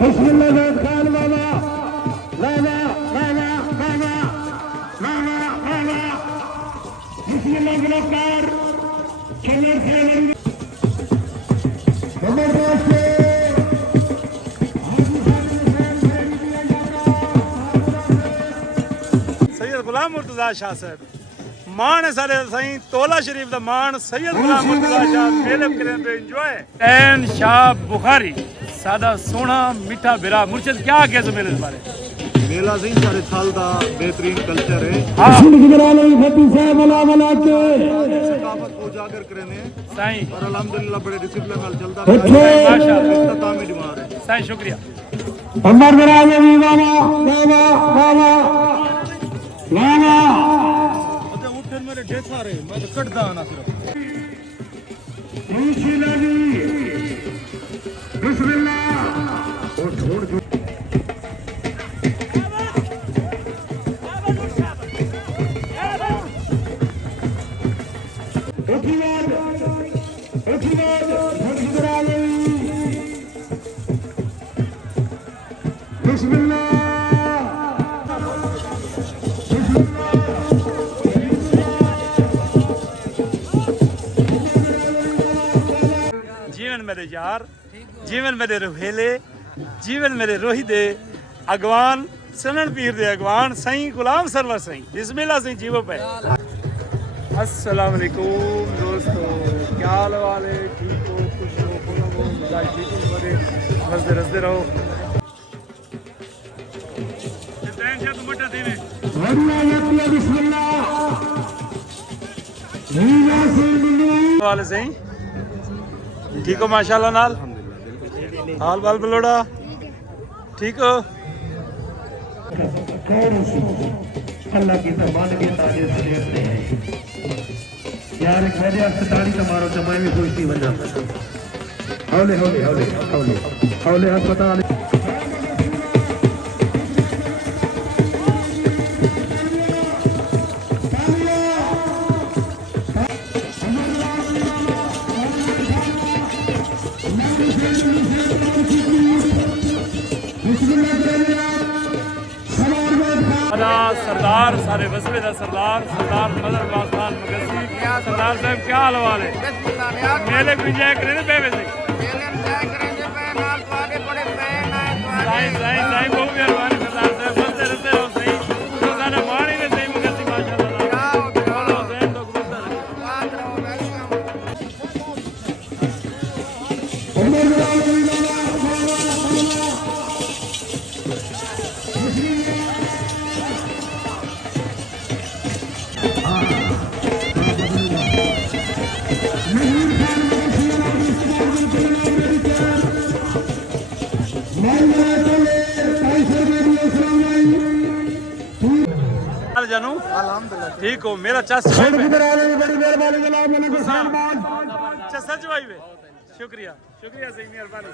बिस्मिल्लाह खान बाबा बाबा बाबा बाबा बाबा बाबा बिस्मिल्लाह गिरफ्तार सैयद गुलाम मुर्तजा शाह साहब मान है सारे साईं तोला शरीफ दा मान सैयद गुलाम मुर्तजा शाह मेले करें पे एंजॉय एन शाह बुखारी सादा सोना मीठा बिरा मुर्शिद क्या कह सो मेरे बारे मेला सिंह सारे साल का बेहतरीन कल्चर है हां सकाफत को उजागर करने साईं और अल्हम्दुलिल्लाह बड़े डिसिप्लिन नाल चलदा माशाअल्लाह इख्तितामी दीवार है साईं शुक्रिया अमर बराज बाबा बाबा बाबा बाबा ओते उठन मेरे ढेसा रे मैं तो कटदा ना सिर्फ बिस्मिल्लाह ओ छोड़ दो जीवन मेरे यार जीवन मेरे रोहेले जीवन मेरे रोही दे अगवान सनन पीर दे अगवान सही गुलाम सरवर सही बिस्मिल्लाह से जीवो पे अस्सलाम वालेकुम दोस्तों क्या हाल वाले ठीक हो खुश हो खुश हो मिजाज ठीक हो बड़े हंसते रहो टेंशन तो मटा देवे वाले सही ठीक हो माशाल्लाह नाल हाल बाल बलोड़ा ठीक हो अल्लाह की मान के ताजे से हैं यार एक मेरे अस्पताली तुम्हारो तो मैं भी खुशी बन जाता हौले हौले हौले हौले हौले अस्पताल सरदार सारे वसवे का सरदार सरदार मदर अब्बास खान मगसी सरदार साहब क्या हाल वाल है मेले को एंजॉय करें पे वैसे साईं बहुत मेहरबानी सरदार साहब बसते रहते हो सही तो सारा माणी में सही मगसी माशाल्लाह बोलो हुसैन तो गुस्सा जानू ठीक हो मेरा चस बड़ी मेहरबानी जनाब मैंने को सच भाई बे शुक्रिया शुक्रिया सही मेहरबानी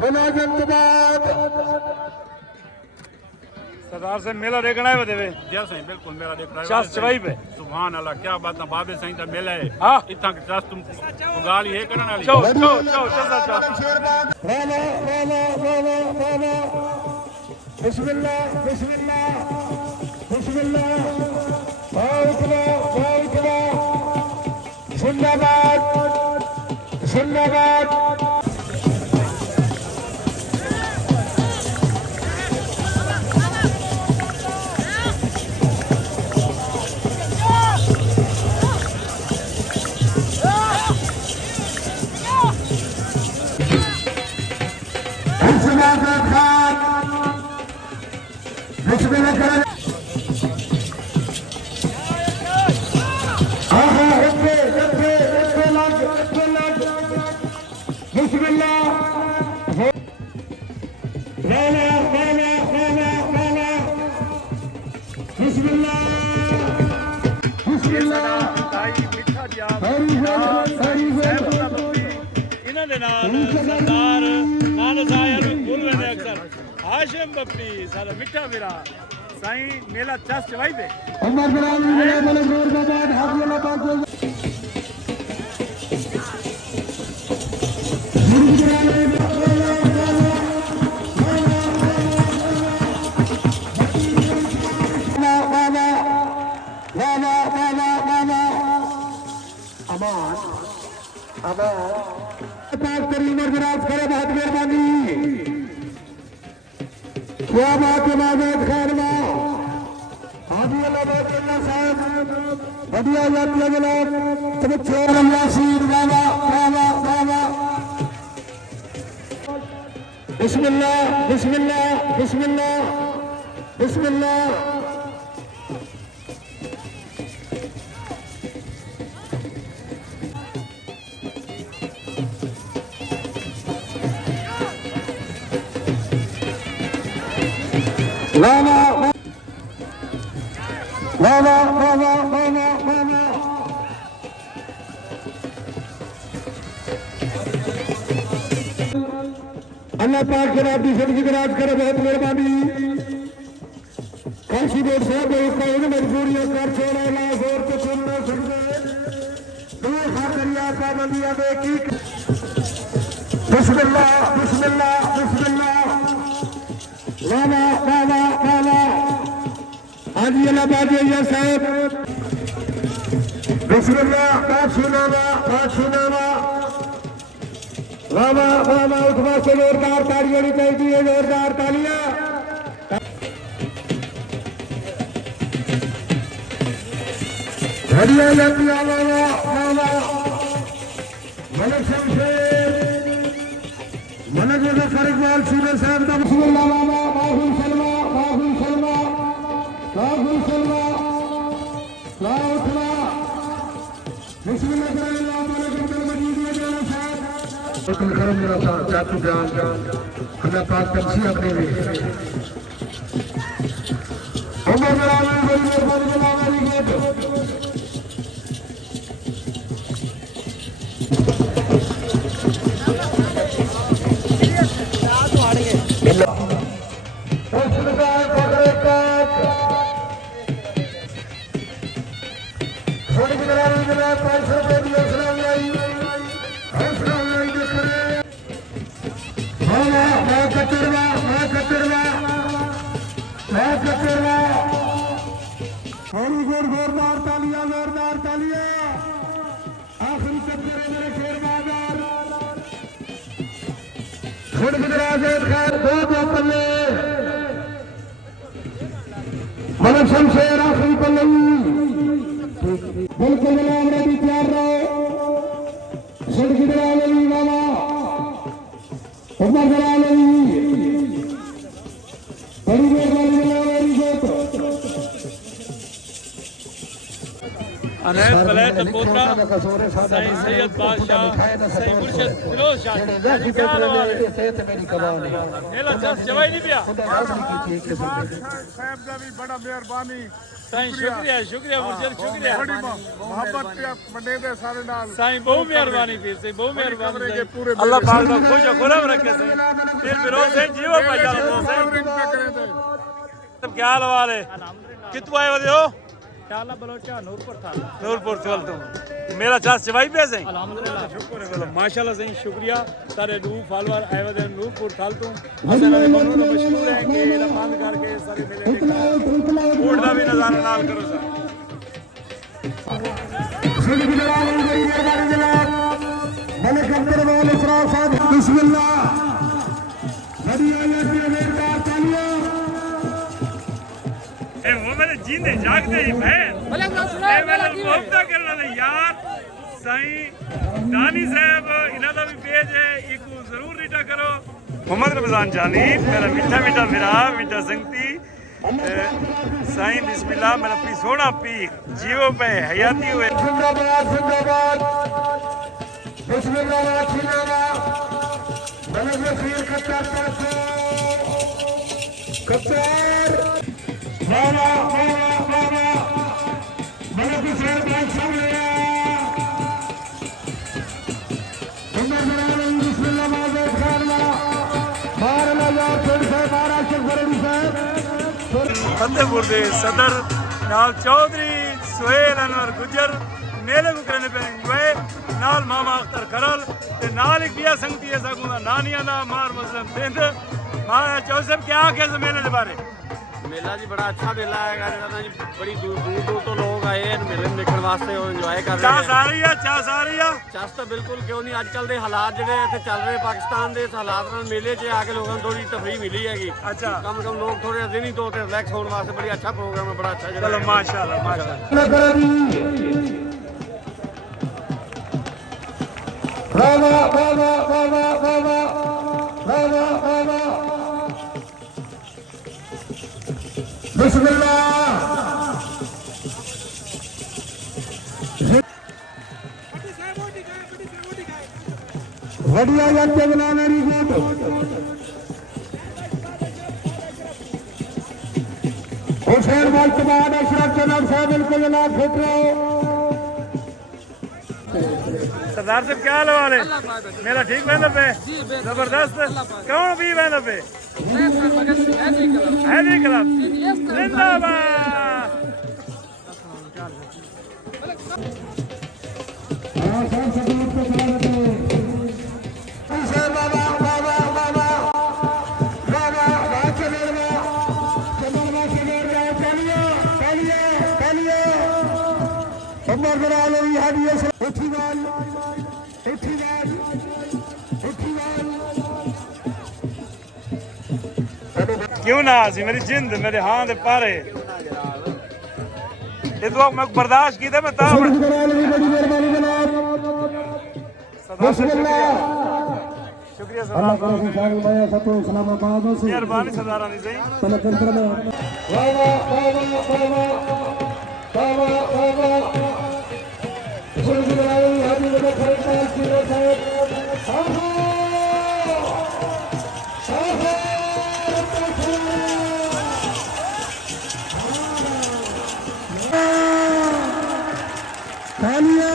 बोला जिंदाबाद सरदार से मेला देखना है देवे जय सही बिल्कुल मेरा देखना है चस चवाई पे सुभान अल्लाह क्या बात है बाबे सही दा मेला है हां इतना चस तुम गाली है करने वाली चो चसा बिस्मिल्लाह बिस्मिल्लाह बिस्मिल्लाह जिंदाबाद जिंदाबाद सरदार नाना साहब बोल रहे अक्सर हाशिम बप्पी सारा मिठा मेरा साईं मेला चस चवाई पे गिराज करे बहुत मेहरबानी क्या बात है माजद खैर हाजी अल्लाह बादशाह साहब बढ़िया जाती है जनाब तवज्जो यासीर बाबा बाबा बाबा बिस्मिल्लाह बिस्मिल्लाह बिस्मिल्लाह बिस्मिल्लाह वाह वाह वाह वाह वाह वाह वाह अल्लाह पाक जनाब की जिंदगी दराज करे बहुत मेहरबानी काशी बोर्ड साहब कौन मजबूरियां कर छोड़ा ला जोर तो सुन न सकते दो खातरिया पाबंदियां दे की बिस्मिल्लाह बिस्मिल्लाह बिस्मिल्लाह वाला वाला वाला हाजी अल्लाह बादशाह साहब बिस्मिल्लाह बादशाह वाला वाला उठवा से जोरदार तालियां नहीं चाहिए जोरदार तालियां हरिया जाती वाला वाला मलक शमशेर मलक फरीकवाल सीने साहब का बिस्मिल्लाह वाला बाहुल सलमा बाहुल सलमा बाहुल सलमा ला उठवा बिस्मिल्लाह अल्लाह मलक अब्दुल मजीद वाला साहब बिल्कुल करम मेरा चाचू जान अल्लाह पाक तमसी अपने में उमर जलाली बोलिए बोल जलाली गेट जोरदार तालियां जोरदार तालियां आखिरी चक्कर है मेरे शेर बाजार छोड़ के दराज खैर दो पल्ले मलक शमशेर आखिरी पल्ले बिल्कुल जनाब रेडी तैयार रहो छोड़ के दराज मामा उमर जलाल बड़ी मेहरबानी अनैत बलैत पोता साईं सैयद बादशाह साईं मुर्शिद फिरोज शाह क्या हाल है नेला चस जवाई नहीं पिया साहब का भी बड़ा मेहरबानी साईं शुक्रिया शुक्रिया मुर्शिद शुक्रिया बड़ी मोहब्बत पे बने दे सारे नाल साईं बहुत मेहरबानी फिर से बहुत मेहरबानी के पूरे अल्लाह पाक का खुश खुरम रखे साईं फिर फिरोज से जीव पे जाना तो साईं तब क्या हाल है कितु आए हो शाला बलोचा नूरपुर था नूरपुर से तो मेरा चास जवाई पे सही अल्हम्दुलिल्लाह शुक्र है माशाल्लाह सही शुक्रिया सारे रूह फॉलोअर आए हुए नूरपुर थाल तो असल में बनों मशहूर है कि ये बंद करके सारे मेले कोट दा भी नजारा नाल करो सर मलक अब्दुल साहब बिस्मिल्लाह वो मेरे जींदे जागते ही बहन मेरा मुहब्बत करना नहीं यार साईं दानी साहब इन्हां दा भी पेज है एक जरूर रीटा करो मोहम्मद रमजान जानी मेरा मीठा मीठा मेरा मीठा संगती साईं बिस्मिल्लाह मेरा पी सोना पी जीवो पे हयाती हुए जिंदाबाद जिंदाबाद बिस्मिल्लाह जिंदाबाद मलक नसीर कच्चार वाला वाला वाला मलक नसीर बादशाह बिस्मिल्लाह माज़ खाना बारह हजार फिर से 12 शेख फरीदी साहब फतेहपुर दे सदर नाल चौधरी सुहेल अनवर गुजर मेले को करने पे इंजॉय नाल मामा अख्तर खरल ते नाल एक बिया संगती है सागुंदा नानिया दा मार मसलन बिंद मां चौधरी साहब क्या आखे मेले दे बारे मेला जी बड़ा अच्छा मेला है जी, बड़ी दूर दूर तो लोग आए हैं मेले में देखने वास्ते और इंजॉय कर रहे ਚਾਸ हैं। ਆ ਰਹੀ ਆ ਚਾਸ ਆ ਰਹੀ ਆ ਚੱਸ ਤਾਂ ਬਿਲਕੁਲ ਕਿਉਂ ਨਹੀਂ, ਅੱਜ ਕੱਲ ਦੇ ਹਾਲਾਤ ਜਿਹੜੇ ਇੱਥੇ ਚੱਲ ਰਹੇ ਪਾਕਿਸਤਾਨ ਦੇ, ਇਸ ਹਾਲਾਤ ਨਾਲ ਮੇਲੇ 'ਚ ਆ ਕੇ ਲੋਕਾਂ ਨੂੰ ਥੋੜੀ ਤਫਰੀਹ ਮਿਲੀ ਹੈਗੀ। ਅੱਛਾ ਕਮ ਕਮ ਲੋਕ ਥੋੜੇ ਦਿਨੀ ਤੌਰ ਤੇ ਰਿਲੈਕਸ ਹੋਣ ਵਾਸਤੇ ਬੜੀ ਅੱਛਾ ਪ੍ਰੋਗਰਾਮ ਹੈ, ਬੜਾ ਅੱਛਾ ਜਿਹੜਾ ਚਲੋ ਹੈ। ਮਾਸ਼ਾਅੱਲਾ ਮਾਸ਼ਾਅੱਲਾ ਵਾਹ ਵਾਹ ਵਾਹ ਵਾਹ ਵਾਹ ਵਾਹ ਵਾਹ ਵਾਹ ਵਾਹ ਵਾਹ ਵਾਹ ਬਿਸਮਿਲ੍ਲਾਹ ਵਧੀਆ ਜਾਂਦੇ ਬਣਾਉਣਾ ਨਹੀਂ ਗੁੱਟ ਹੁਸੈਨ ਵਾਲ ਤੋਂ ਬਾਅਦ ਅਸ਼ਰਫ ਜਨਾਬ ਸਾਹਿਬ ਬਿਲਕੁਲ ਜਨਾਬ ਫਿੱਟ ਰਹੋ सरदार साहब क्या हाल है वाले मेरा ठीक बहन पे जबरदस्त कौन भी बहन पे हैदी क्लब जिंदाबाद हाँ सब सबूत को स्वागत है हुसैन बाबा बाबा बाबा बाबा वाचे मेरवा चमरवा के मेरवा कालिया उमर बरालो हादिया से उठीवाल क्यों ना सी मेरी जिंद मेरे हाथ दे पारे ये तो मैं बर्दाश्त की मैं ता बड़ी मेहरबानी जनाब बिस्मिल्लाह शुक्रिया अल्लाह सरदार करो साहब भाई सतो इस्लामाबाद से मेहरबानी सरदार दी सही पलकन कर में वाह वाह वाह वाह वाह वाह बिस्मिल्लाह हादी बड़े खरताल की साहब तालिया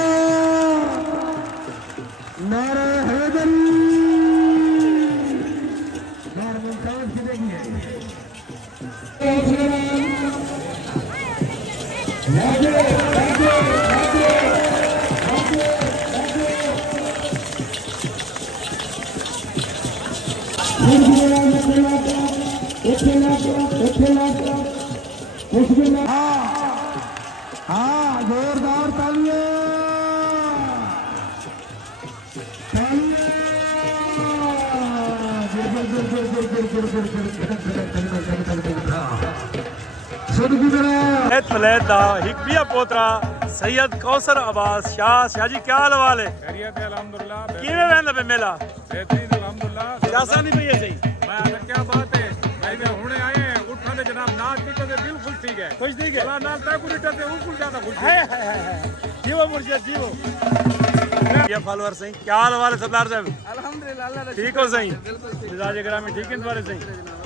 नारा हैदरी नारा मुमताज की देखिए हाँ जोरदार तालियां फलैत दा हिकबिया पोतरा सैयद कौसर अब्बास शाह जी क्या हाल वाले खैरियत है अल्हम्दुलिल्लाह। किवें वेंदा पे मेला बेहतरीन अल्हम्दुलिल्लाह। चासा नहीं पई सही मैं आता क्या बात है भाई मैं हुणे आए हैं उठा दे जनाब नाच टिको दे दिल खुश ठीक है खुश थी भला नाल तय पूरी टते उकुल ज्यादा खुश हाय हाय हाय जीवो मुर्शिद जीवो ये फॉलोअर सही क्या हाल वाले सरदार साहब अल्हम्दुलिल्लाह अल्लाह ठीक हो सही मिजाज ग्रामी ठीक है तुम्हारे सही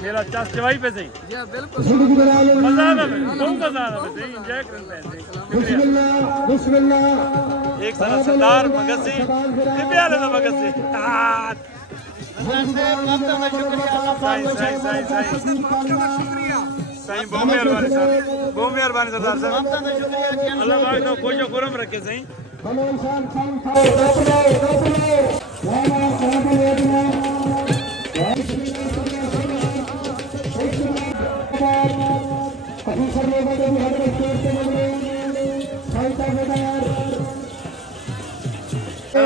मेरा चास चवाई पे सही जी बिल्कुल मजा आ रहा है खूब मजा आ रहा है सही एंजॉय कर रहे हैं बिस्मिल्लाह बिस्मिल्लाह एक सारा सरदार भगत सिंह कितने आले था भगत सिंह सही बहुत मेहरबानी सर बहुत मेहरबानी सरदार साहब अल्लाह पाक तो खुश खुरम रखे सही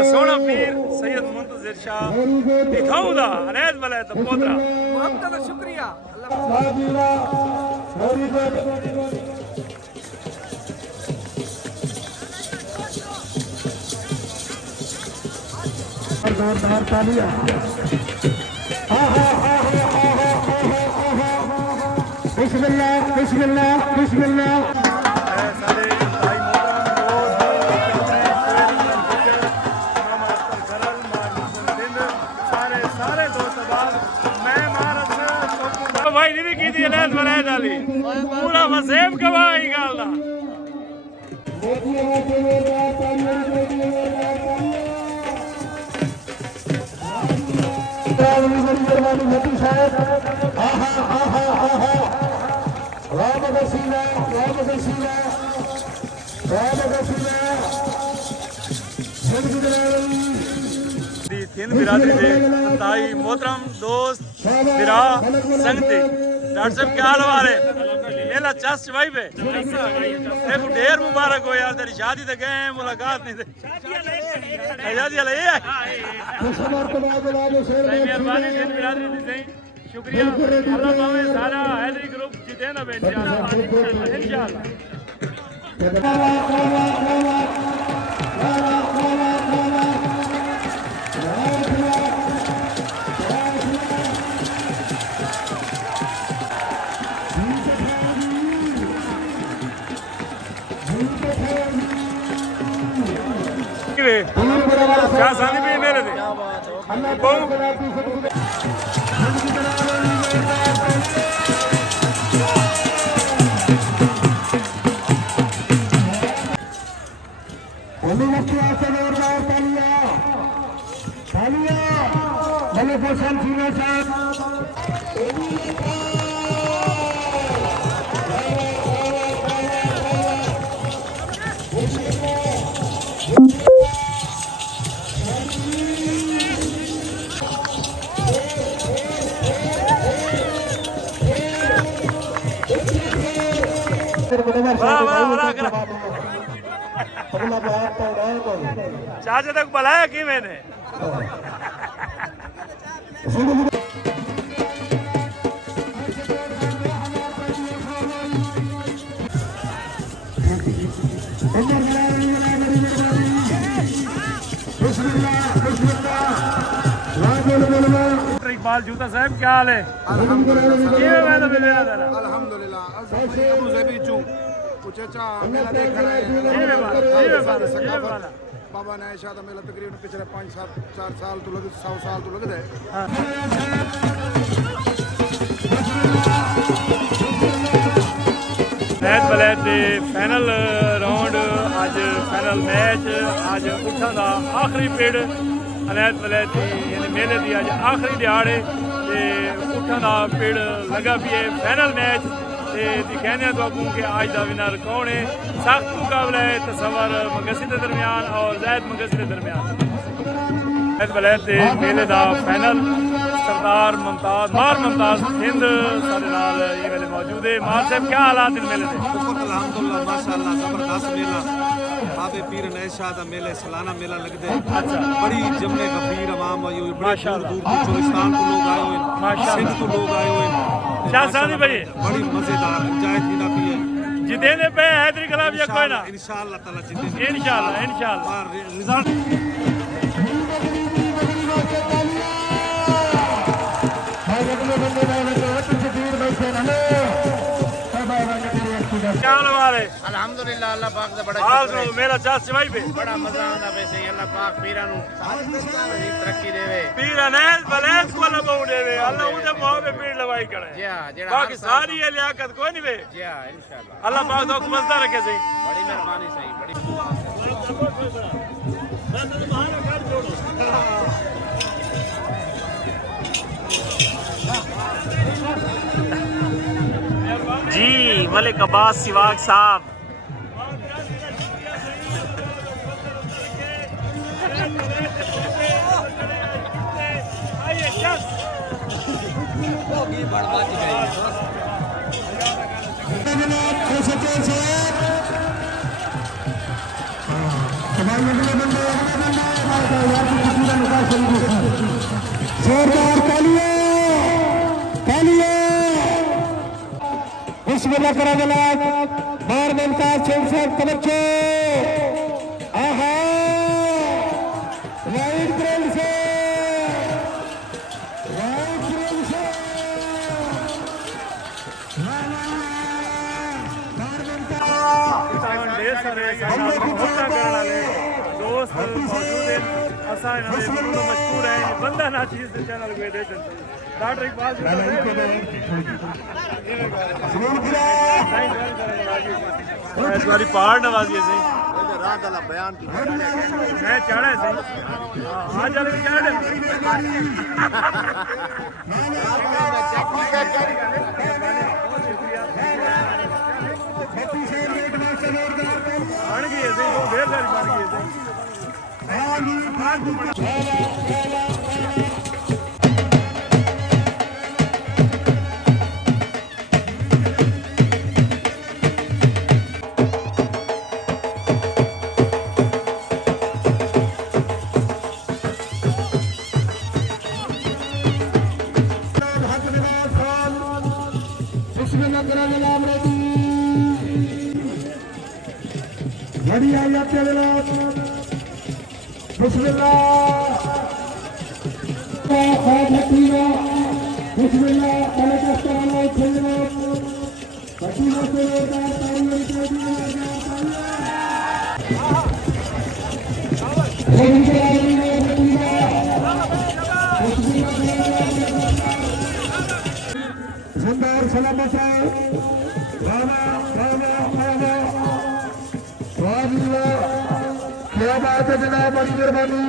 सोना पीर सैयद मुंतजिर शाह दिखाऊंगा अनैद मले तो पोतरा आपका शुक्रिया अल्लाह जोरदार तालियां बिस्मिल्लाह बिस्मिल्लाह बिस्मिल्लाह सारे भाई सारे दोस्त मैं महाराज भाई नहीं की थी अनैद मले डाली पूरा वसेब गवाही गाल तीन बिरादरी दे ताई मोहतरम दोस्त बिरा संगते डॉक्टर साहब क्या हाल हमारे मेला चस भाई पे देखो ढेर मुबारक हो यार तेरी शादी तक गए हैं मुलाकात नहीं थे शादी वाला ये है मेहरबानी दिन बिरादरी दी सही शुक्रिया अल्लाह पावे सारा हैदरी ग्रुप जीते ना बे इंशाल्लाह क्या सानी भी मेरे थे चाचा तक बुलाया कि मैंने इकबाल जूता साहब क्या हाल है बाबा ने शायद मेला तकरीबन पिछले 5-4 साल तो लगे 100 साल तो लगे मैच बलैत दे फाइनल राउंड अज फाइनल मैच अज उठा का आखिरी पिड़ अनैत वलैत यानी मेले की अज आखिरी दिहाड़े उठा का पिड़ लगा भी है फाइनल मैच कहने तो आपको कि आज का विनर कौन है सख्त मुकाबला है तस्वर मगसी के दरमियान और जैद मगसी के दरमियान वलैत मेले का फाइनल सरदार मुमताज मार मुमताज हिंद साडे नाल ये वेले मौजूद है मार साहब क्या हालात इन मेले के अल्हम्दुलिल्लाह माशाअल्लाह जबरदस्त मेला बाबे पीर नए शाह का मेला सालाना मेला लगते हैं अच्छा बड़ी जमने गफीर आवाम आई हुई बड़ी दूर दूर तो चोलिस्तान तो लोग आए हुए सिंध तो लोग आए हुए शाह सानी भाई बड़ी मजेदार एंजॉय थी पी है जितेंद्र पे हैदरी खिलाफ या कोई ना इंशाअल्लाह ताला जीतेंगे इंशाल्लाह इंशाल्लाह और रिजल्ट क्या हाल हमारे अल्हम्दुलिल्लाह अल्लाह पाक दा बड़ा हाल शुक्र है। मेला चस भाई पे बड़ा मजा आंदा वैसे अल्लाह पाक पीरां नु सारी तरक्की देवे पीर अनैत वलैत को लबो देवे अल्लाह उदे मुंह पे पीड़ लवाई करे जी हां जेड़ा बाकी सारी ये लियाकत कोई नहीं वे जी हां इंशाल्लाह अल्लाह पाक तो मजदा रखे सही बड़ी मेहरबानी सही बड़ी जी मलिक अब्बास सिवाग साहब बिस्मिल्लाह करा जनाब बार मुमताज शेख साहब तवज्जो आहा वाइड ग्रेड से ढेर सारे दोस्त मौजूद हैं असा मशहूर है बंदा ना चीज चैनल पे देखते डॉक्टर इकबाल वाली पहाड़ नवाजी से मैं चाड़ा है सही आज वाले भी चाड़ा बन गई है सही ढेर सारी बन गई है घड़ी आई आपके जनाब बिस्मिल्लाह बिस्मिल्लाह अलग जिंदार सलामत है क्या बात है जनाब, बड़ी मेहरबानी।